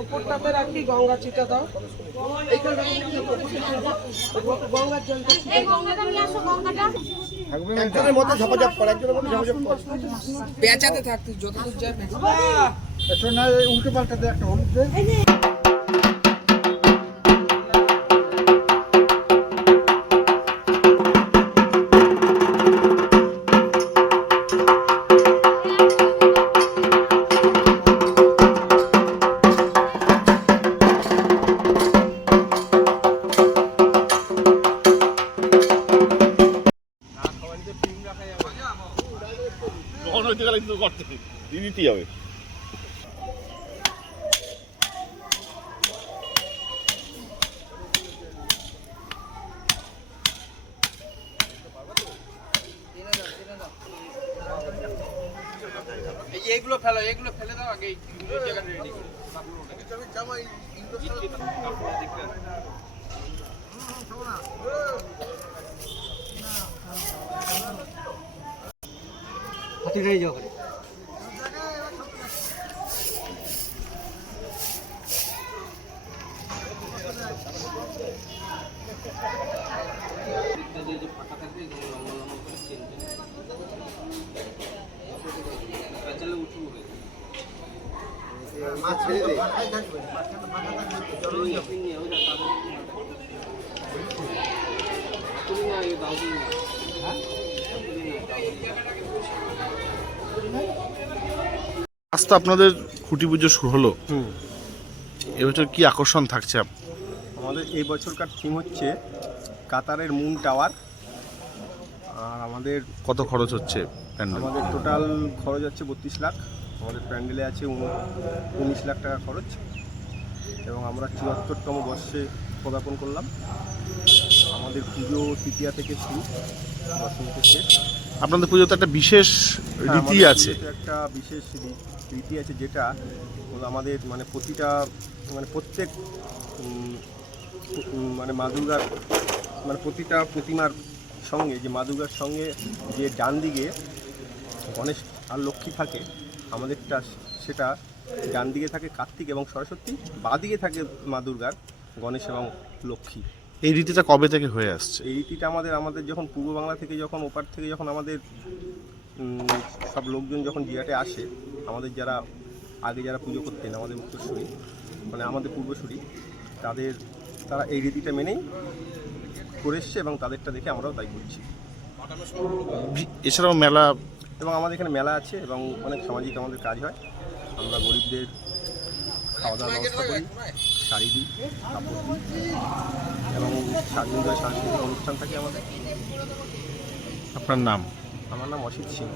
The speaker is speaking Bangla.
ওপরটাতে রাখি গঙ্গা চিটা দাও গঙ্গার জলটা একজনের মধ্যে ঝপাঝপ কর একজনের মধ্যে ঝপাঝপ কর পেঁচাতে থাকতি যতদূর যায় পেছনে উল্টো পাল্টাতে একটা হলুদ দে দিতেই হবে। এইগুলো ফেলো এগুলো ফেলে দাও আগে জায়গা রেডি করে হাতি রয়ে যাও মাছ ছেড়ে দে আজ তো আপনাদের খুঁটি পুজো শুরু হলো, এবছর কি আকর্ষণ থাকছে? আমাদের এই বছরকার থিম হচ্ছে কাতারের মুন টাওয়ার। আর আমাদের কত খরচ হচ্ছে প্যান্ডেল? আমাদের টোটাল খরচ হচ্ছে 32 লাখ। আমাদের প্যান্ডেলে আছে 19 লাখ টাকা খরচ এবং আমরা 74তম বর্ষে পদার্পণ করলাম। আমাদের পুজো তৃতীয়া থেকে শুরু, দশমীতে শেষ। আপনাদের পুজোতে একটা বিশেষ রীতি আছে, একটা বিশেষ রীতি আছে যেটা আমাদের মানে প্রতিটা মানে প্রত্যেক মানে মা দুর্গার মানে প্রতিটা প্রতিমার সঙ্গে যে মা দুর্গার সঙ্গে যে ডান দিকে গণেশ আর লক্ষ্মী থাকে, আমাদেরটা সেটা ডান দিকে থাকে কার্তিক এবং সরস্বতী, বাঁ দিকে থাকে মা দুর্গার গণেশ এবং লক্ষ্মী। এই রীতিটা কবে থেকে হয়ে আসছে? এই রীতিটা আমাদের যখন পূর্ব বাংলা থেকে যখন ওপার থেকে যখন আমাদের সব লোকজন যখন জিরাটে আসে, আমাদের যারা আগে যারা পুজো করতেন আমাদের উত্তরসূরি মানে আমাদের পূর্বসূরি, তারা এই রীতিটা মেনেই করে এসছে এবং তাদেরটা দেখে আমরাও তাই করছি। এছাড়াও মেলা এবং আমাদের এখানে মেলা আছে এবং অনেক সামাজিক আমাদের কাজ হয়। আমরা গরিবদের খাওয়া দাওয়ার ব্যবস্থা করি, শাড়ি দিই, কাপড় দিই এবং সাংস্কৃতিক অনুষ্ঠান থাকে আমাদের। আপনার নাম? আমার নাম অসিত সিং।